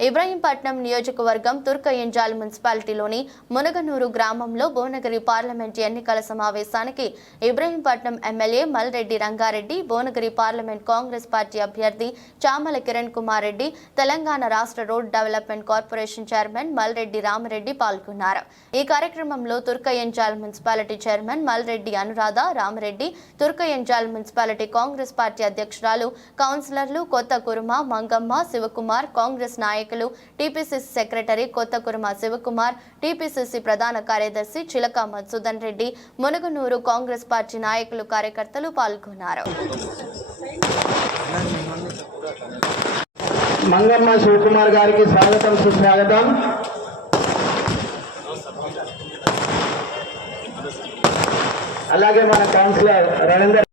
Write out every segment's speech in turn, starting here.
ఇబ్రహీంపట్నం నియోజకవర్గం తుర్కయంజాల్ మున్సిపాలిటీలోని మునగనూరు గ్రామంలో భువనగిరి పార్లమెంట్ ఎన్నికల సమావేశానికి Ibrahimpatnam MLA Malreddy Rangareddy Bhuvanagiri parliament Congress party అభ్యర్థి చామల కిరణ్ కుమార్ రెడ్డి తెలంగాణ రాష్ట్ర road development corporation chairman Malreddy Ramareddy పాల్గొన్నారు. ఈ కార్యక్రమంలో Turkayamjal municipality chairman Malreddy Anuradha Ramareddy Turkayamjal municipality Congress party అధ్యక్షురాలు కౌన్సిలర్లు కొత్త కురుమ మంగమ్మ శివకుమార్ కాంగ్రెస్ నాయకులు టీపీసీసీ సెక్రటరీ కొత్త కురుమ శివకుమార్ టీపీసీసీ ప్రధాన కార్యదర్శి చిలక మధుసూదన్ రెడ్డి మునుగునూరు కాంగ్రెస్ పార్టీ నాయకులు కార్యకర్తలు పాల్గొన్నారు. మంగమ్మ శివకుమార్ గారికి స్వాగతం సుస్వాగతం. అలాగే మన కౌన్సిలర్ రవీందర్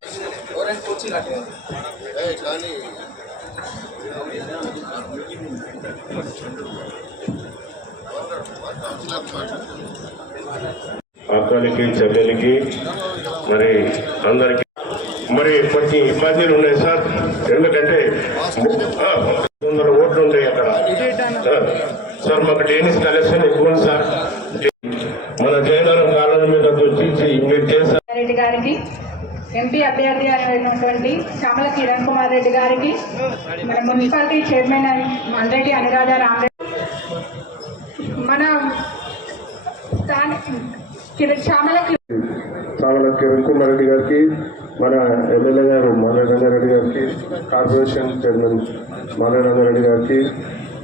అక్కలకి చెల్లెలకి మరి అందరికి. మరి కొన్ని ఇబ్బందులు ఉన్నాయి సార్. ఎందుకంటే వందల ఓట్లు ఉన్నాయి అక్కడ. సార్ మాకు డేనిస్ కలెక్షన్ ఎక్కువ ఉంది సార్. మన జయనగరం కాలం మీద వచ్చి మీరు చేశారు. ఎంపీ అభ్యర్థి అయినటువంటి శ్యామల కిరణ్ కుమార్ రెడ్డి గారికి మన మున్సిపాలిటీ చైర్మన్ మండ్రెడ్డి అనురాధ రామరెడ్డి మన స్థాని శ్యామల కిరణ్ కుమార్ రెడ్డి గారికి మన ఎమ్మెల్యే గారు మాలయ రంగారెడ్డి గారికి కార్పొరేషన్ చైర్మన్ మాలయ రంగారెడ్డి గారికి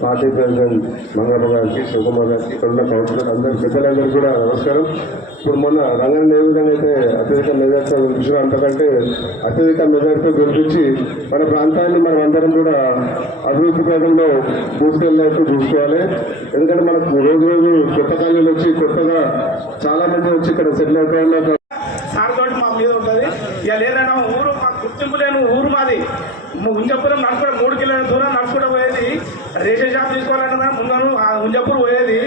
పార్టీ ప్రెసిడెంట్ మంగళ గారికి శివకుమార్ గారికి ఇక్కడ కౌన్సిలర్ అందరి పెద్దలందరికీ కూడా నమస్కారం. ఇప్పుడు మొన్న రంగం ఏ విధంగా అయితే అత్యధిక మెజార్టీతో గెలిపించారు అంతకంటే అత్యధిక మెజార్టీతో గెలిపించి మన ప్రాంతాన్ని మనం అందరం కూడా అభివృద్ధి పథంలో దూసుకెళ్ళేట్టు చూసుకోవాలి. ఎందుకంటే మనకు రోజు రోజు కొత్త కాలేజీలు వచ్చి కొత్తగా చాలా మంది వచ్చి ఇక్కడ సెటిల్ అయిపోయిన సార్ తోటి మా మీద ఉంటుంది ఇక లేదన్నా ఊరు? మాకు గుర్తింపు లేని ఊరు మాది. ఉంజపురం నడుచుకుంటే మూడు కిలోమీటర్ దూరం నడుచుకుంటూ పోయేది. రేషన్ షాప్ తీసుకోవాలన్నా ముందు ఆ ఉంజపూర్ పోయేది.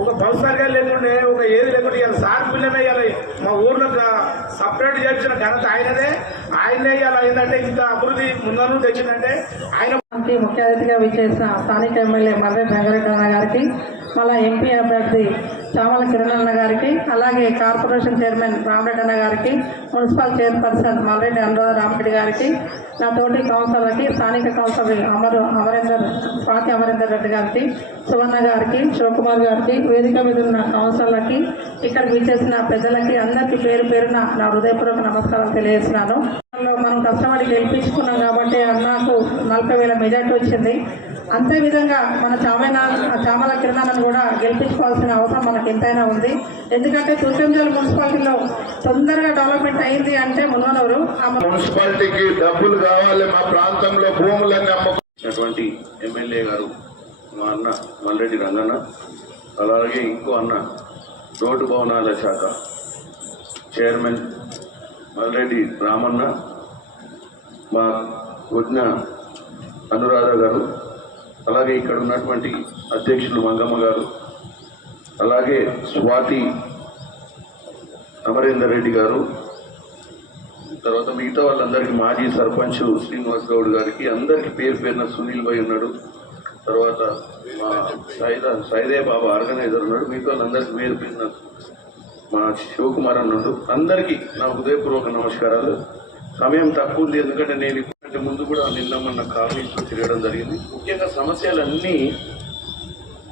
ఒక బస్ సరిగా లేకుండే ఒక ఏది లేకుంటే ఇవాళ సార్ పిల్లనే ఇవాళ మా ఊర్లో సపరేట్ చేసిన ఘనత ఆయనదే. ఆయనే ఇవాళ ఏంటంటే ఇంత అభివృద్ధి ముందు తెచ్చిందంటే ఆయన ముఖ్య అతిథిగా విచ్చేసిన స్థానిక ఎమ్మెల్యే మర్రెడ్డి రంగారెడ్డి అన్న గారికి మళ్ళా ఎంపీ అభ్యర్థి చామల కిరణ్ అన్న గారికి అలాగే కార్పొరేషన్ చైర్మన్ రామరెడ్డి అన్న గారికి మున్సిపల్ చైర్పర్సన్ మల్రెడ్డి అనురాధ రామరెడ్డి గారికి నా తోటి కౌన్సిలర్కి స్థానిక కౌన్సిలర్ అమరు అమరేందర్ స్వాతి అమరేందర్ రెడ్డి గారికి సువర్ణ గారికి శివకుమార్ గారికి వేదిక మీద ఉన్న కౌన్సిలర్లకి ఇక్కడ విచ్చేసిన పెద్దలకి అందరికీ పేరు పేరున నా హృదయపూర్వక నమస్కారం తెలియజేస్తున్నాను. మనం కష్టపడి గెలిపించుకున్నాం కాబట్టి అన్నకు నలభై వేల మెజార్టీ వచ్చింది. అంతే విధంగా మన చామైన చామల కిరణాలను కూడా గెలిపించుకోవాల్సిన అవసరం మనకు ఎంతైనా ఉంది. ఎందుకంటే తుర్కంజల్ మున్సిపాలిటీలో తొందరగా డెవలప్మెంట్ అయింది అంటే మునగనూరు మున్సిపాలిటీకి డబ్బులు కావాలి మా ప్రాంతంలో భూములన్నీ ఎమ్మెల్యే గారు మా అన్న మల్లెడ్డి రంగన్న అలాగే ఇంకో అన్న రోడ్డు భవనాల శాఖ చైర్మన్ మల్లెడ్డి రామన్న మా వదిన అనురాధ గారు అలాగే ఇక్కడ ఉన్నటువంటి అధ్యక్షులు మంగమ్మ గారు అలాగే స్వాతి అమరేందర్ రెడ్డి గారు తర్వాత మిగతా వాళ్ళందరికీ మాజీ సర్పంచ్ శ్రీనివాస్ గౌడ్ గారికి అందరికీ పేరు పేరున సునీల్ భాయ్ ఉన్నాడు. తర్వాత మా సైదా సైదే బాబా ఆర్గనైజర్ ఉన్నాడు. మిగతా వాళ్ళందరికీ పేరు పేరున మా శివకుమార్ అన్నాడు అందరికీ నా హృదయపూర్వక నమస్కారాలు. సమయం తక్కువ ఉంది ఎందుకంటే నేను ఇప్పటికంటే ముందు కూడా నిన్న మొన్న కాలనీస్లో తిరగడం జరిగింది. ముఖ్యంగా సమస్యలన్నీ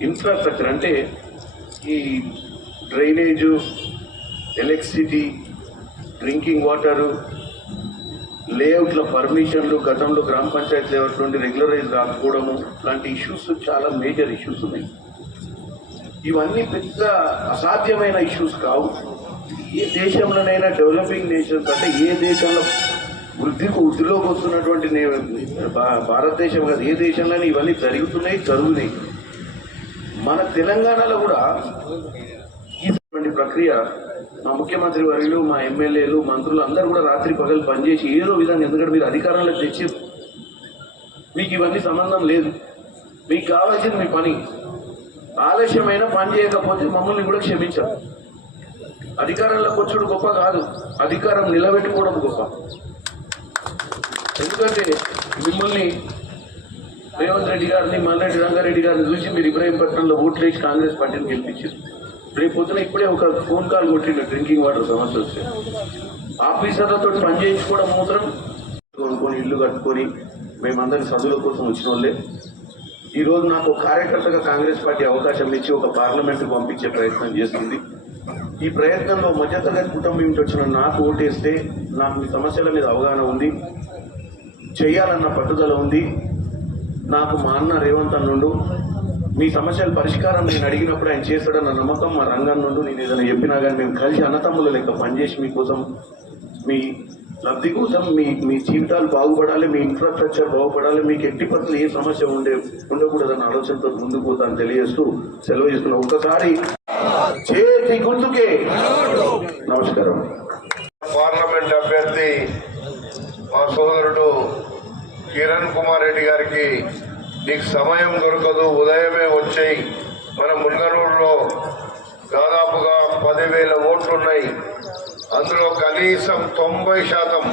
ఇన్ఫ్రాస్ట్రక్చర్ అంటే ఈ డ్రైనేజు ఎలక్ట్రిసిటీ డ్రింకింగ్ వాటరు లేఅవుట్ల పర్మిషన్లు గతంలో గ్రామ పంచాయతీ లేఅవుట్ నుండి రెగ్యులరైజ్ రాకపోవడము లాంటి ఇష్యూస్ చాలా మేజర్ ఇష్యూస్ ఉన్నాయి. ఇవన్నీ పెద్ద అసాధ్యమైన ఇష్యూస్ కావు. ఏ దేశంలోనైనా డెవలపింగ్ నేషన్స్ అంటే ఏ దేశంలో వృద్ధికి వృద్ధిలోకి వస్తున్నటువంటి భా- భారతదేశం కాదు ఏ దేశంలోనే ఇవన్నీ జరుగుతున్నాయి జరుగుతున్నాయి మన తెలంగాణలో కూడా ఇటువంటి ప్రక్రియ మా ముఖ్యమంత్రి వర్యులు మా ఎమ్మెల్యేలు మంత్రులు అందరూ కూడా రాత్రి పగలు పనిచేసి ఏదో విధంగా ఎందుకంటే మీరు అధికారంలోకి తెచ్చి మీకు ఇవన్నీ సంబంధం లేదు. మీకు కావాల్సింది మీ పని. ఆలస్యమైన పని చేయకపోతే మమ్మల్ని కూడా క్షమించారు. అధికారంలోకి వచ్చుడు గొప్ప కాదు. అధికారం నిలబెట్టుకోవడం గొప్ప. ఎందుకంటే మిమ్మల్ని రేవంత్ రెడ్డి గారిని మల్లారెడ్డి రంగారెడ్డి గారిని చూసి మీరు ఇబ్రాహీంపట్నంలో ఓట్లు వేసి కాంగ్రెస్ పార్టీని గెలిపించారు. రేపు పొద్దున ఇప్పుడే ఒక ఫోన్ కాల్ కొట్టిండు డ్రింకింగ్ వాటర్ సమస్య వస్తే. ఆఫీసర్లతో పనిచేయించుకోవడం మాత్రం కొనుక్కొని ఇల్లు కట్టుకొని మేమందరి చదువుల కోసం వచ్చిన వాళ్ళే. ఈరోజు నాకు కార్యకర్తగా కాంగ్రెస్ పార్టీ అవకాశం ఇచ్చి ఒక పార్లమెంట్కి పంపించే ప్రయత్నం చేస్తుంది. ఈ ప్రయత్నంలో మధ్యతరగతి కుటుంబం నుంచి వచ్చిన నాకు ఓటేస్తే నాకు మీ సమస్యల మీద అవగాహన ఉంది. చేయాలన్న పట్టుదల ఉంది. నాకు మా అన్న రేవంత్ అన్నుండు. మీ సమస్యల పరిష్కారం నేను అడిగినప్పుడు ఆయన చేస్తాడన్న నమ్మకం మా రంగం నుండి నేను ఏదైనా చెప్పినా కానీ మేము కలిసి అన్నతమ్ముల లెక్క పనిచేసి మీకోసం మీ లబ్ధి కోసం మీ మీ జీవితాలు బాగుపడాలి మీ ఇన్ఫ్రాస్ట్రక్చర్ బాగుపడాలి మీకు ఎట్టి పట్ల ఏ సమస్య ఉండే ఉండకూడదన్న ఆలోచనతో ముందుకు పోతాను తెలియజేస్తూ సెలవు చేస్తున్నా. ఒక్కసారి చేతి గుర్తుకే నమస్కారం. పార్లమెంట్ అభ్యర్థి మా సోదరుడు కిరణ్ కుమార్ రెడ్డి గారికి నీకు సమయం దొరకదు ఉదయమే వచ్చాయి. మన మున్గనూరులో దాదాపుగా పదివేల ఓట్లున్నాయి. అందులో కనీసం తొంభై శాతం